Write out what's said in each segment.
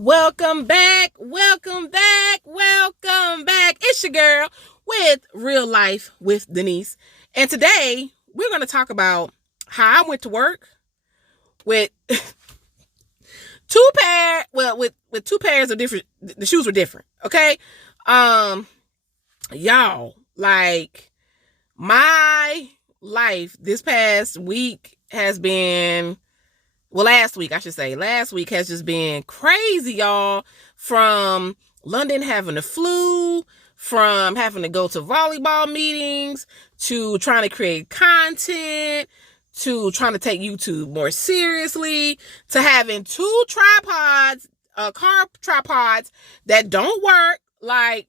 Welcome back, welcome back, welcome back. It's your girl with Real Life with Denise. And today we're going to talk about how I went to work with with two pairs of different, the shoes were different. Okay. Y'all, like, my life this past week has been, well, last week has just been crazy, y'all. From London having the flu, from having to go to volleyball meetings, to trying to create content, to trying to take YouTube more seriously, to having two tripods, car tripods that don't work. Like,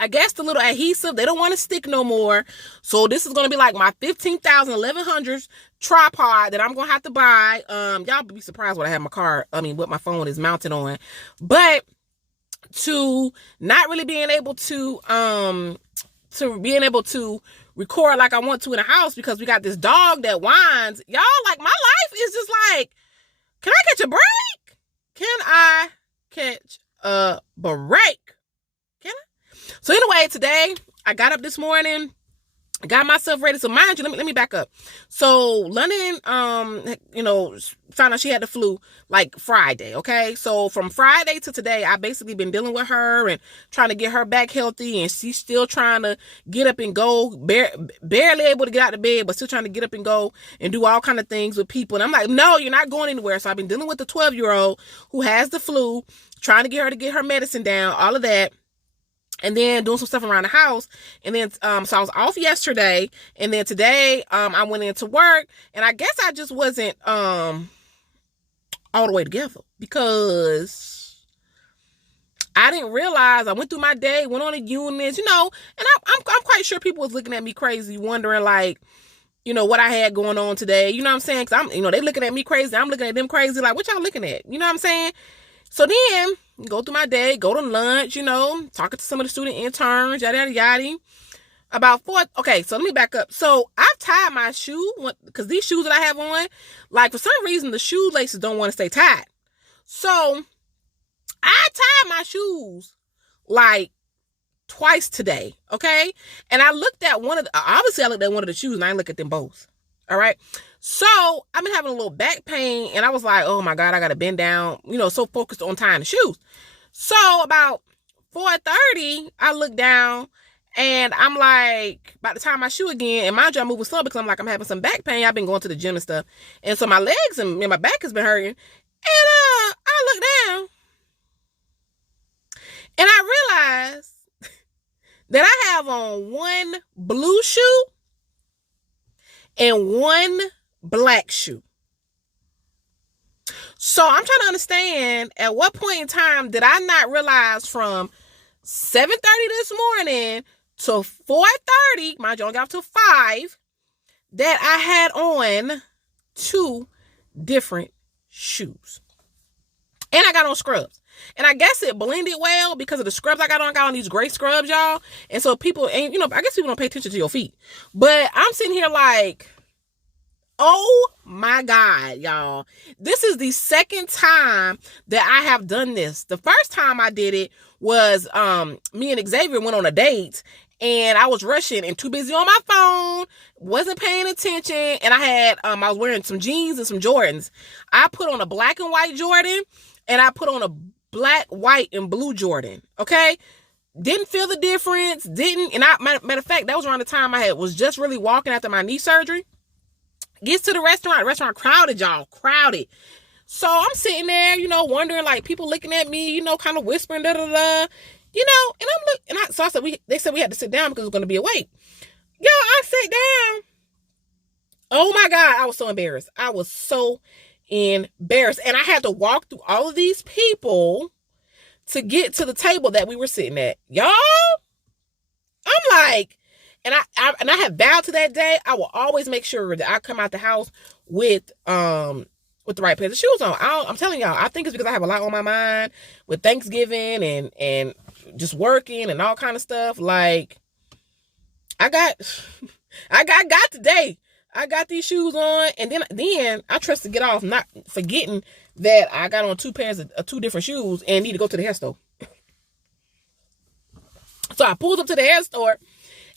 I guess the little adhesive, they don't want to stick no more. So this is going to be like my 15,000, 1100 tripod that I'm going to have to buy. Y'all be surprised what I have what my phone is mounted on. But to not really being able to record like I want to in the house, because we got this dog that whines. Y'all, like, my life is just like, can I catch a break? Can I catch a break? So anyway, today I got up this morning, got myself ready. So mind you, let me back up. So London, found out she had the flu like Friday. Okay. So from Friday to today, I basically been dealing with her and trying to get her back healthy. And she's still trying to get up and go, barely able to get out of bed, but still trying to get up and go and do all kind of things with people. And I'm like, no, you're not going anywhere. So I've been dealing with the 12-year-old who has the flu, trying to get her to get her medicine down, all of that. And then doing some stuff around the house. And then, so I was off yesterday. And then today, I went into work. And I guess I just wasn't, all the way together. Because I didn't realize, I went through my day, went on the units, and I'm quite sure people was looking at me crazy, wondering, like, what I had going on today. You know what I'm saying? Because they looking at me crazy. I'm looking at them crazy. Like, what y'all looking at? You know what I'm saying? So then, go through my day, go to lunch, talking to some of the student interns, yada, yada, yada. Okay, so let me back up. So I've tied my shoe, because these shoes that I have on, like, for some reason, the shoelaces don't want to stay tied. So I tied my shoes, like, twice today, okay? And I looked at one of the shoes, and I didn't look at them both, all right? So I've been having a little back pain, and I was like, oh my God, I got to bend down, so focused on tying the shoes. So about 4:30, I look down, and I'm like, about to tie my shoe again. And mind you, I'm moving slow because I'm having some back pain. I've been going to the gym and stuff. And so my legs and my back has been hurting. And I look down, and I realize that I have on one blue shoe and one black shoe. So I'm trying to understand, at what point in time did I not realize from 7:30 this morning to 4:30, mind you, I only got up to 5, that I had on 2 different shoes. And I got on scrubs. And I guess it blended well because of the scrubs I got on. I got on these gray scrubs, y'all. And so people ain't, I guess people don't pay attention to your feet. But I'm sitting here like, oh my God, y'all. This is the second time that I have done this. The first time I did it was me and Xavier went on a date, and I was rushing and too busy on my phone, wasn't paying attention, and I was wearing some jeans and some Jordans. I put on a black and white Jordan, and I put on a black, white, and blue Jordan, okay? Didn't feel the difference, matter of fact, that was around the time I was just really walking after my knee surgery. Gets to the restaurant crowded, y'all, crowded. So I'm sitting there, wondering, like, people looking at me, kind of whispering, da da da, and they said we had to sit down because it was going to be a wait. Yo, I sat down. Oh my God, I was so embarrassed. I was so embarrassed, and I had to walk through all of these people to get to the table that we were sitting at. Y'all, I'm like. And I have vowed to that day, I will always make sure that I come out the house with the right pair of shoes on. I'm telling y'all, I think it's because I have a lot on my mind with Thanksgiving and just working and all kind of stuff. Like, I got today. I got these shoes on, and then I trust to get off, not forgetting that I got on two pairs of two different shoes and need to go to the hair store. So I pulled up to the hair store,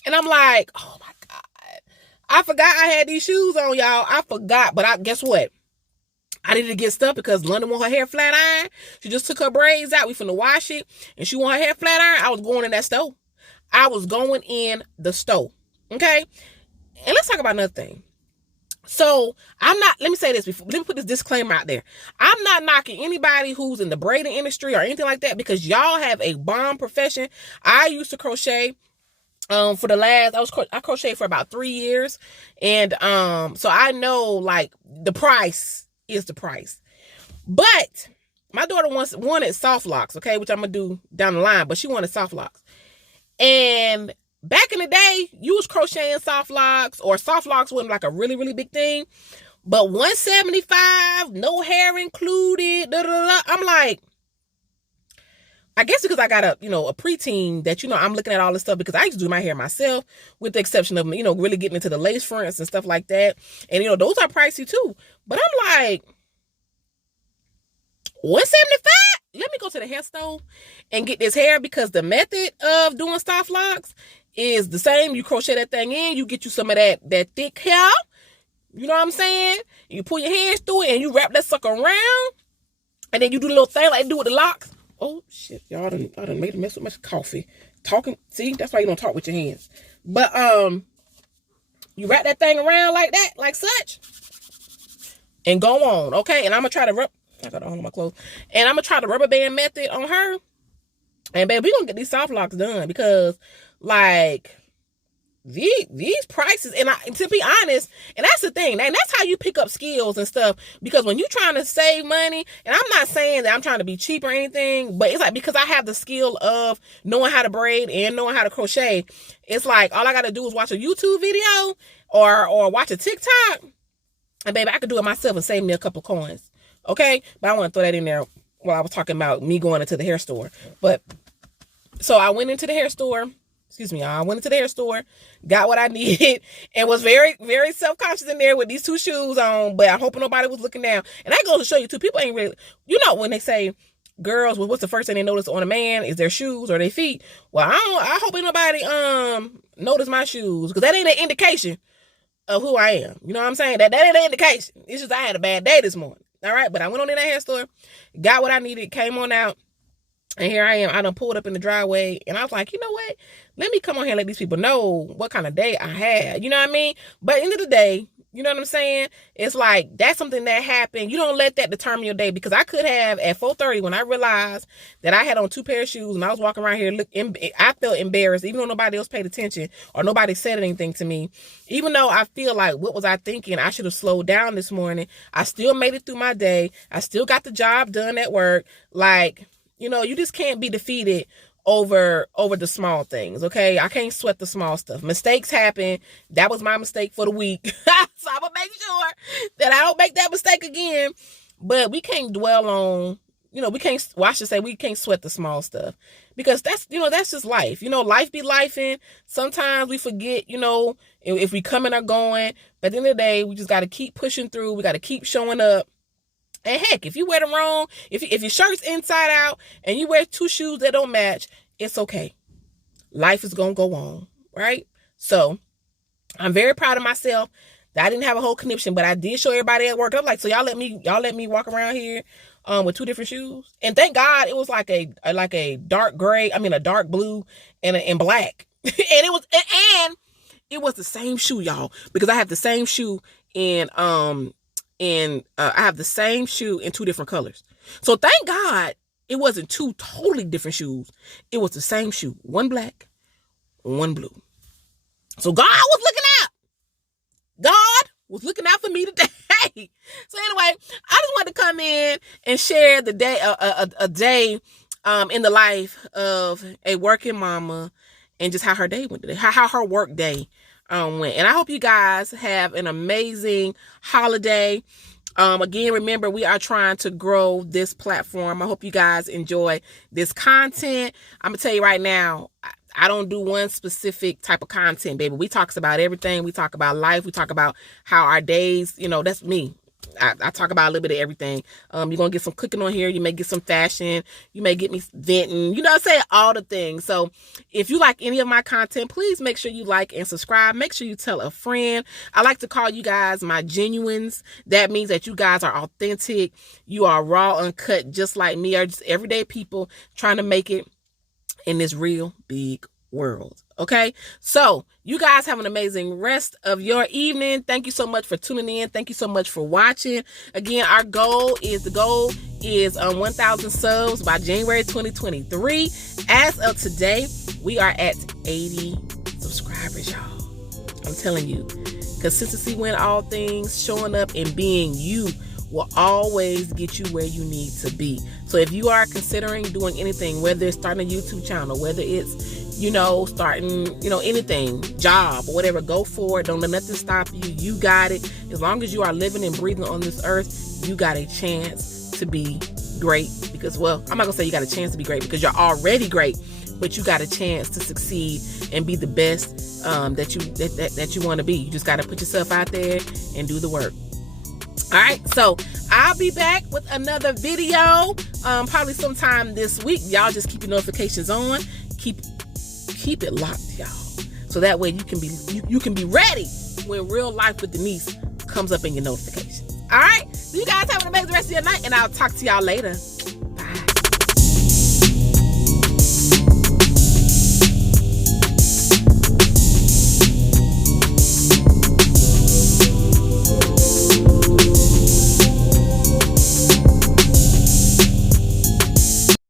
and I'm like, oh my God, I forgot I had these shoes on, y'all. I forgot, but guess what? I needed to get stuff because London want her hair flat iron. She just took her braids out. We finna wash it, and she want her hair flat iron. I was going in that store. I was going in the store. Okay? And let's talk about another thing. So let me say this before, let me put this disclaimer out there. I'm not knocking anybody who's in the braiding industry or anything like that, because y'all have a bomb profession. I used to crochet I crocheted for about 3 years. And so I know, like, the price is the price. But my daughter wanted soft locks, okay, which I'm gonna do down the line, but she wanted soft locks. And back in the day, you was crocheting soft locks, or soft locks wasn't like a really, really big thing. But $175, no hair included, I'm like, I guess because I got a preteen that, I'm looking at all this stuff, because I used to do my hair myself, with the exception of, really getting into the lace fronts and stuff like that. And, those are pricey too. But I'm like, $175? Let me go to the hair store and get this hair, because the method of doing soft locks is the same. You crochet that thing in, you get you some of that thick hair. You know what I'm saying? You pull your hands through it and you wrap that sucker around, and then you do the little thing like you do with the locks. Oh shit, y'all done made a mess with my coffee. Talking, see, that's why you don't talk with your hands. But you wrap that thing around like that, like such, and go on, okay? And I'm gonna try to I got all of my clothes. And I'm gonna try the rubber band method on her. And baby, we gonna get these soft locks done, because like these prices, and to be honest, and that's the thing, and that's how you pick up skills and stuff, because when you're trying to save money, and I'm not saying that I'm trying to be cheap or anything, but it's like, because I have the skill of knowing how to braid and knowing how to crochet, it's like all I gotta do is watch a YouTube video or watch a TikTok, and baby, I could do it myself and save me a couple coins. Okay? But I want to throw that in there while I was talking about me going into the hair store. But so I went into the hair store. I went into the hair store, got what I needed, and was very, very self-conscious in there with these two shoes on, but I hope nobody was looking down. And that goes to show you too, people ain't really, when they say girls, well, what's the first thing they notice on a man is their shoes or their feet. Well, I hope ain't nobody notice my shoes, because that ain't an indication of who I am. You know what I'm saying? That ain't an indication. It's just I had a bad day this morning. All right, but I went on in that hair store, got what I needed, came on out. And here I am. I done pulled up in the driveway, and I was like, you know what? Let me come on here and let these people know what kind of day I had. You know what I mean? But at the end of the day, you know what I'm saying? It's like, that's something that happened. You don't let that determine your day, because I could have, at 4:30, when I realized that I had on two pairs of shoes and I was walking around here, I felt embarrassed, even though nobody else paid attention or nobody said anything to me. Even though I feel like, what was I thinking? I should have slowed down this morning. I still made it through my day. I still got the job done at work. Like, you just can't be defeated over the small things, okay? I can't sweat the small stuff. Mistakes happen. That was my mistake for the week. So I'm gonna make sure that I don't make that mistake again. But we can't dwell on, we can't sweat the small stuff, because that's just life. Life be lifing. Sometimes we forget, if we coming or going. But at the end of the day, we just got to keep pushing through. We got to keep showing up. And heck, if you wear them wrong, if your shirt's inside out and you wear two shoes that don't match, it's okay. Life is going to go on, right? So I'm very proud of myself that I didn't have a whole conniption, but I did show everybody at work. I'm like, so y'all let me walk around here with two different shoes. And thank God it was like a dark gray, a dark blue and black. and it was the same shoe, y'all, because I have the same shoe in I have the same shoe in two different colors. So thank God it wasn't two totally different shoes. It was the same shoe. One black, one blue. So God was looking out. God was looking out for me today. So anyway, I just wanted to come in and share the day, a day in the life of a working mama, and just how her day went today, how her work day went. And I hope you guys have an amazing holiday. Again, remember, we are trying to grow this platform. I hope you guys enjoy this content. I'm gonna tell you right now, I don't do one specific type of content, baby. We talk about everything. We talk about life. We talk about how our days, that's me. I talk about a little bit of everything. You're going to get some cooking on here. You may get some fashion. You may get me venting. You know what I'm saying? All the things. So if you like any of my content, please make sure you like and subscribe. Make sure you tell a friend. I like to call you guys my genuines. That means that you guys are authentic. You are raw, uncut, just like me. Are just everyday people trying to make it in this real big world. Okay, so you guys have an amazing rest of your evening. Thank you so much for tuning in. Thank you so much for watching. Again, our goal is 1,000 subs by January 2023. As of today, we are at 80 subscribers, y'all. I'm telling you, consistency win all things. Showing up and being you will always get you where you need to be. So if you are considering doing anything, whether it's starting a YouTube channel, whether it's starting, anything, job or whatever, go for it. Don't let nothing stop you. You got it. As long as you are living and breathing on this earth, you got a chance to be great. Because, well, I'm not gonna say you got a chance to be great because you're already great, but you got a chance to succeed and be the best that you want to be. You just got to put yourself out there and do the work. All right, so I'll be back with another video probably sometime this week. Y'all just keep your notifications on. Keep it locked, y'all, so that way you can be ready when Real Life with Denise comes up in your notifications. All right, so you guys have an amazing rest of your night, and I'll talk to y'all later.